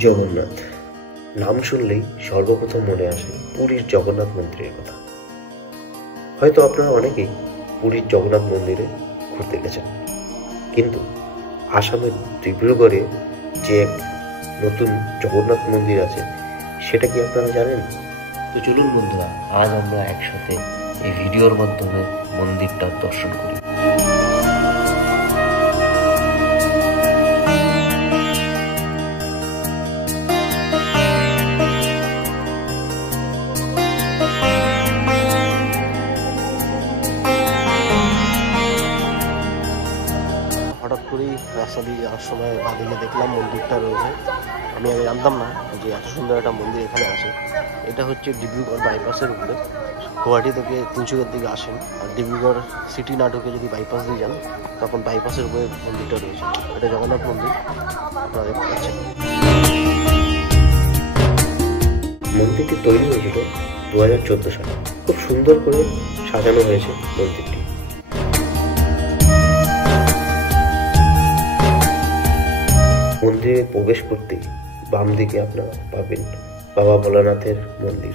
জগন্নাথ নাম শুনলেই সর্বপ্রথম মনে আসে পুরীর জগন্নাথ মন্দিরের কথা। হয়তো আপনারা অনেকেই পুরীর জগন্নাথ মন্দিরে ঘুরতে গেছেন, কিন্তু আসামের ডিব্রুগড়ে যে এক নতুন জগন্নাথ মন্দির আছে সেটা কি আপনারা জানেন? তো চলুন বন্ধুরা, আজ আমরা একসাথে এই ভিডিওর মাধ্যমে মন্দিরটার দর্শন করি। হঠাৎ করেই রাস্তা দিয়ে যাওয়ার সময় বাদিকে দেখলাম মন্দিরটা রয়েছে। আমি আগে জানতাম না যে এত সুন্দর একটা মন্দির এখানে আছে। এটা হচ্ছে ডিব্রুগড় বাইপাসের উপরে। গুয়াহাটি থেকে তিনসুকিয়ার দিকে আসেন আর ডিব্রুগড় সিটি না ঢুকে যদি বাইপাস দিয়ে যান তখন বাইপাসের উপরে মন্দিরটা রয়েছে। এটা জগন্নাথ মন্দির, আপনারা দেখতে পাচ্ছেন। মন্দিরটি তৈরি হয়েছিল 2014 সালে। খুব সুন্দর করে সাজানো হয়েছে মন্দিরটি। মন্দিরে প্রবেশ করতে বাম দিকে আপনারা পাবেন বাবা ভোলানাথের মন্দির।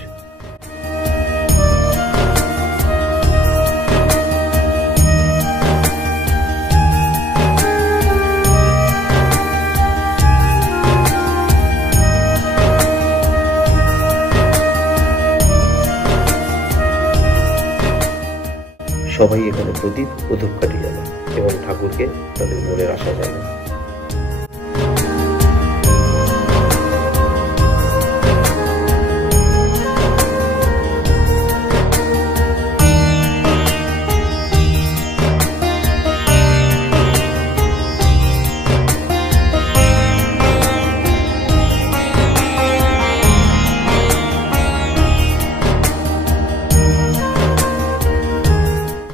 সবাই এখানে প্রদীপ ও ধূপকাঠি জ্বালায় এবং ঠাকুরকে তাদের মনের আশা জানায়।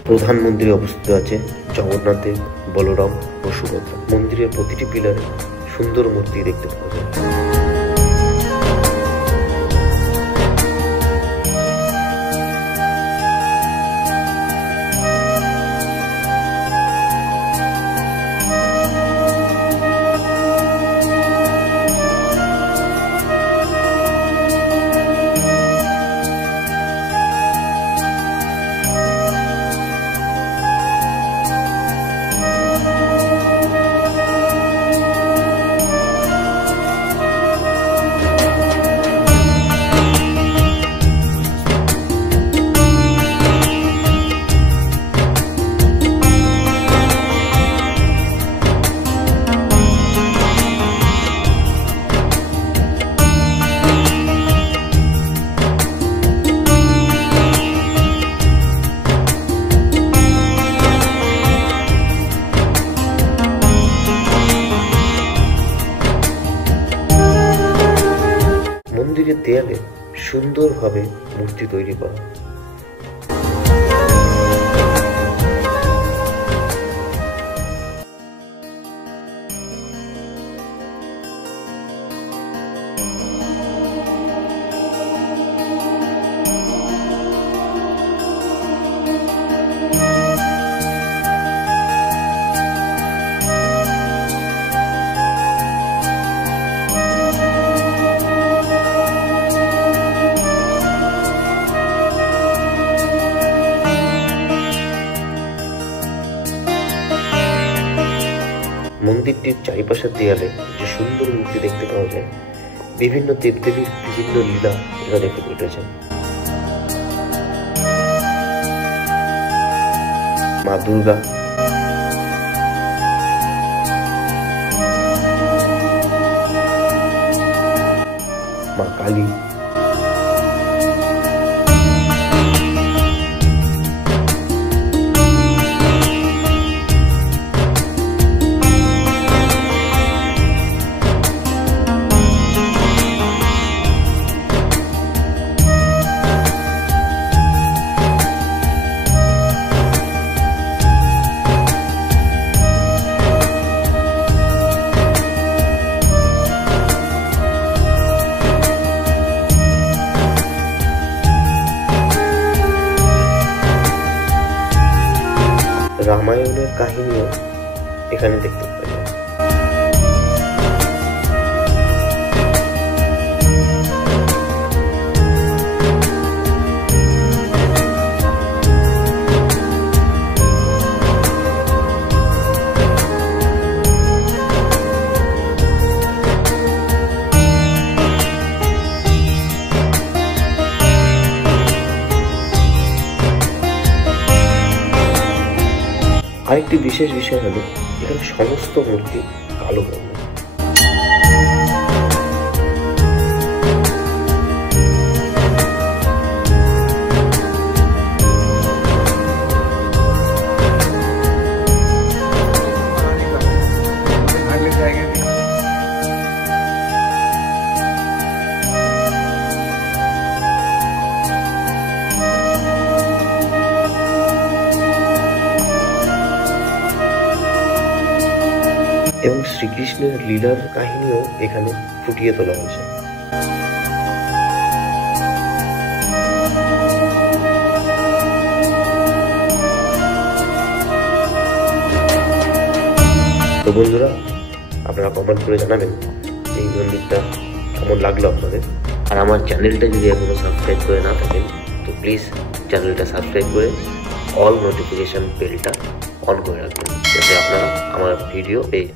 প্রধান মন্দিরে অবস্থিত আছে জগন্নাথের, বলরাম ও সুভদ্রা। মন্দিরের প্রতিটি পিলারে সুন্দর মূর্তি দেখতে পাওয়া যায়। মন্দিরের দেয়ালে সুন্দরভাবে মূর্তি তৈরি করা। মন্দিরটির চারিপাশের দেয়ালে যে সুন্দর মূর্তি দেখতে পাওয়া যায়, বিভিন্ন দেবদেবীর বিভিন্ন লীলা এখানে ফুটে উঠেছে। মা দুর্গা, মা কালী, রামায়ণের কাহিনীও এখানে দেখতে পাওয়া যায়। একটি বিশেষ বিষয় হলো এখানে সমস্ত মূর্তি কালো বর্ণ। এবং শ্রীকৃষ্ণের লীলার কাহিনীও এখানে ফুটিয়ে তোলা হয়েছে। তো বন্ধুরা, আপনারা কমেন্ট করে জানাবেন এই মন্দিরটা কেমন লাগলো আপনাদের। আর আমার চ্যানেলটা যদি এখনো সাবস্ক্রাইব করে না থাকেন তো প্লিজ চ্যানেলটা সাবস্ক্রাইব করে অল নোটিফিকেশন বেলটা অন করে রাখবেন, যাতে আপনারা আমার ভিডিও পেয়ে